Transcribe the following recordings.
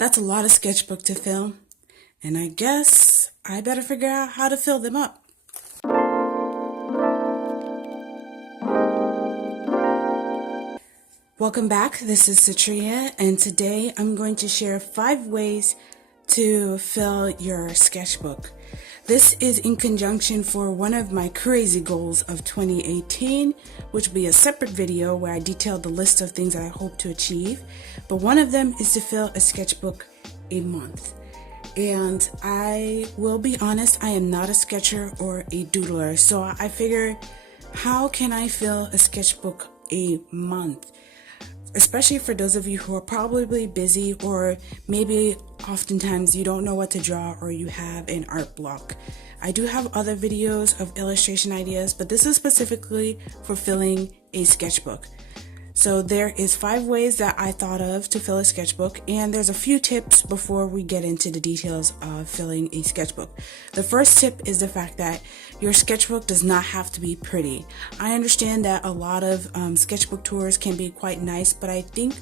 That's a lot of sketchbook to fill, and I guess I better figure out how to fill them up. Welcome back, this is Cetriya, and today I'm going to share 5 ways to fill your sketchbook. This is in conjunction for one of my crazy goals of 2018, which will be a separate video where I detail the list of things that I hope to achieve. But one of them is to fill a sketchbook a month. And I will be honest, I am not a sketcher or a doodler. So I figure, how can I fill a sketchbook a month? Especially for those of you who are probably busy, or maybe oftentimes you don't know what to draw or you have an art block. I do have other videos of illustration ideas, but this is specifically for filling a sketchbook. So there is 5 ways that I thought of to fill a sketchbook, and there's a few tips before we get into the details of filling a sketchbook. The first tip is the fact that your sketchbook does not have to be pretty. I understand that a lot of sketchbook tours can be quite nice, but I think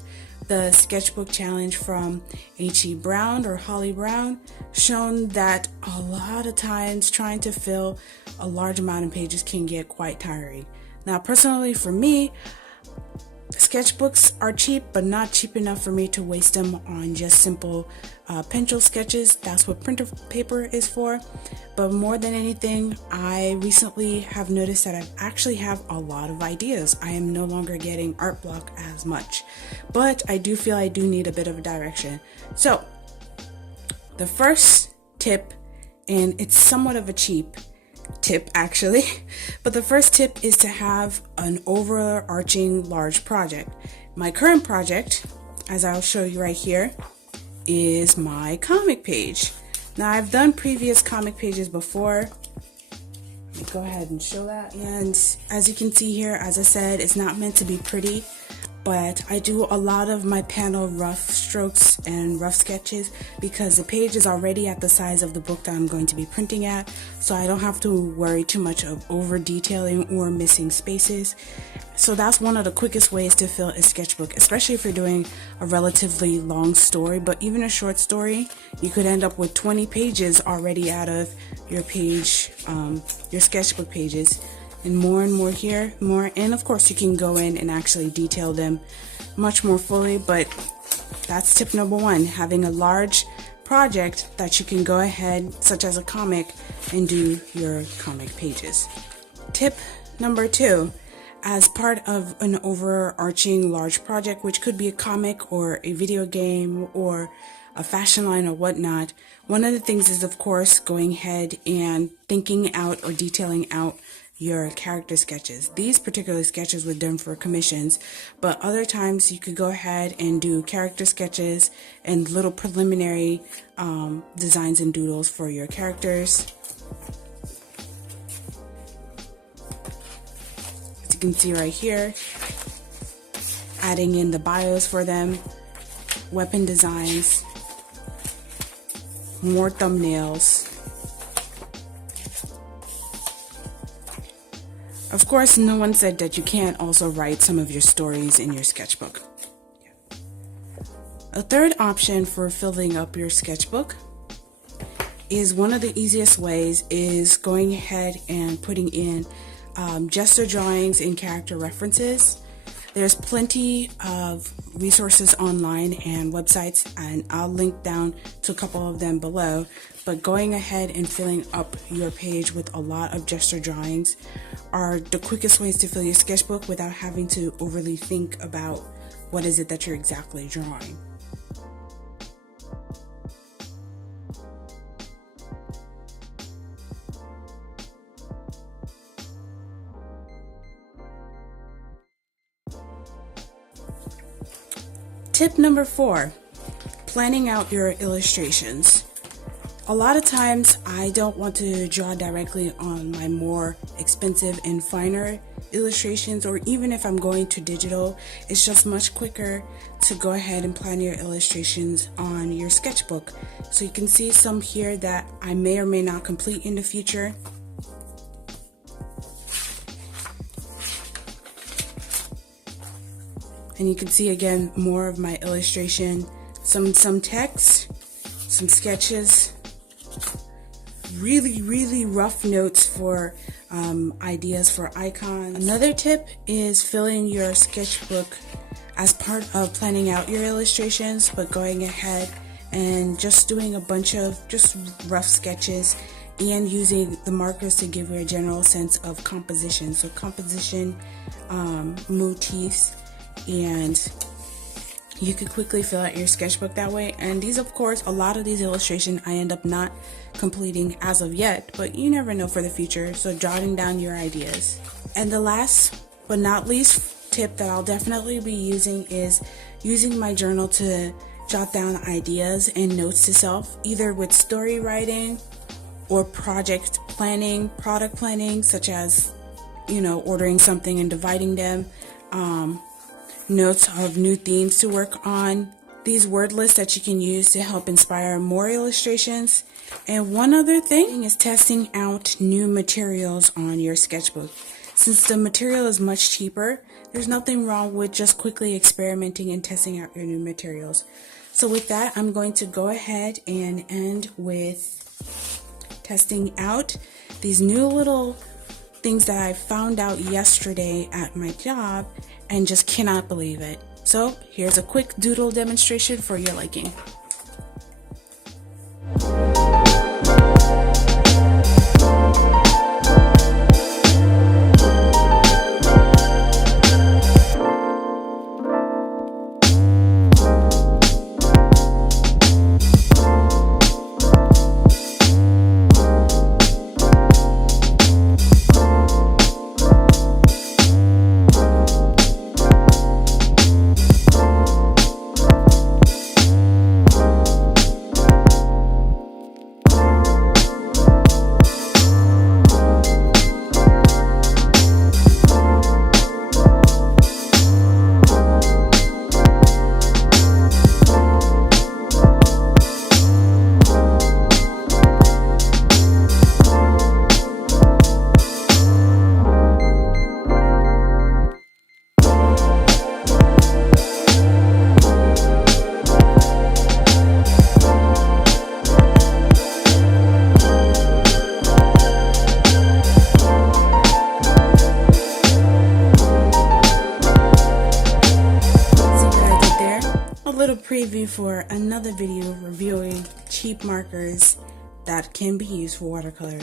the sketchbook challenge from H.E. Brown or Holly Brown shown that a lot of times trying to fill a large amount of pages can get quite tiring. Now, personally for me, sketchbooks are cheap, but not cheap enough for me to waste them on just simple pencil sketches. That's what printer paper is for. But more than anything, I recently have noticed that I actually have a lot of ideas. I am no longer getting art block as much, but I do feel I do need a bit of a direction. So the first tip, and it's somewhat of a cheap tip actually, but the first tip is to have an overarching large project. My current project, as I'll show you right here, is my comic page. Now, I've done previous comic pages before. Let me go ahead and show that. And as you can see here, as I said, it's not meant to be pretty, but I do a lot of my panel rough strokes and rough sketches because the page is already at the size of the book that I'm going to be printing at, so I don't have to worry too much of over detailing or missing spaces. So that's one of the quickest ways to fill a sketchbook, especially if you're doing a relatively long story. But even a short story, you could end up with 20 pages already out of your page, your sketchbook pages. And more here, and of course you can go in and actually detail them much more fully, but that's tip number 1, having a large project that you can go ahead, such as a comic, and do your comic pages. Tip number 2, as part of an overarching large project, which could be a comic or a video game or a fashion line or whatnot, one of the things is, of course, going ahead and thinking out or detailing out your character sketches. These particular sketches were done for commissions, but other times you could go ahead and do character sketches and little preliminary designs and doodles for your characters. As you can see right here, adding in the bios for them, weapon designs, more thumbnails. Of course, no one said that you can't also write some of your stories in your sketchbook. A third option for filling up your sketchbook is one of the easiest ways is going ahead and putting in gesture drawings and character references. There's plenty of resources online and websites, and I'll link down to a couple of them below. But going ahead and filling up your page with a lot of gesture drawings are the quickest ways to fill your sketchbook without having to overly think about what is it that you're exactly drawing. Tip number 4, planning out your illustrations. A lot of times I don't want to draw directly on my more expensive and finer illustrations, or even if I'm going to digital, it's just much quicker to go ahead and plan your illustrations on your sketchbook. So you can see some here that I may or may not complete in the future. And you can see again more of my illustration some text, some sketches, really rough notes for ideas for icons. Another tip is filling your sketchbook as part of planning out your illustrations, but going ahead and just doing a bunch of just rough sketches and using the markers to give you a general sense of composition. So composition, motifs, and you could quickly fill out your sketchbook that way. And these, of course, a lot of these illustrations I end up not completing as of yet, but you never know for the future, so jotting down your ideas. And the last but not least tip that I'll definitely be using is using my journal to jot down ideas and notes to self, either with story writing or project planning, product planning, such as, ordering something and dividing them, notes of new themes to work on, these word lists that you can use to help inspire more illustrations. And one other thing is testing out new materials on your sketchbook. Since the material is much cheaper, there's nothing wrong with just quickly experimenting and testing out your new materials. So with that, I'm going to go ahead and end with testing out these new little things that I found out yesterday at my job and just cannot believe it. So here's a quick doodle demonstration for your liking. Preview for another video reviewing cheap markers that can be used for watercolor.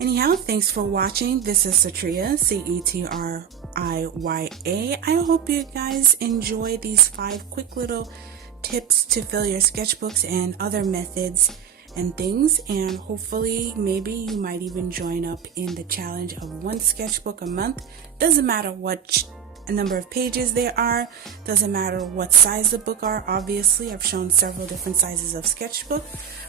Anyhow, thanks for watching. This is Cetriya, Cetriya. I hope you guys enjoy these 5 quick little tips to fill your sketchbooks and other methods and things, and hopefully maybe you might even join up in the challenge of 1 sketchbook a month. Doesn't matter what a number of pages there are, doesn't matter what size the book are. Obviously, I've shown several different sizes of sketchbook,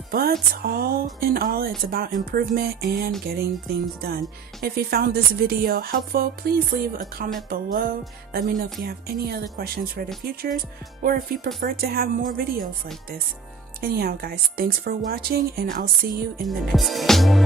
but all in all, it's about improvement and getting things done. If you found this video helpful, please leave a comment below. Let me know if you have any other questions for the futures, or if you prefer to have more videos like this. Anyhow, guys, thanks for watching, and I'll see you in the next video.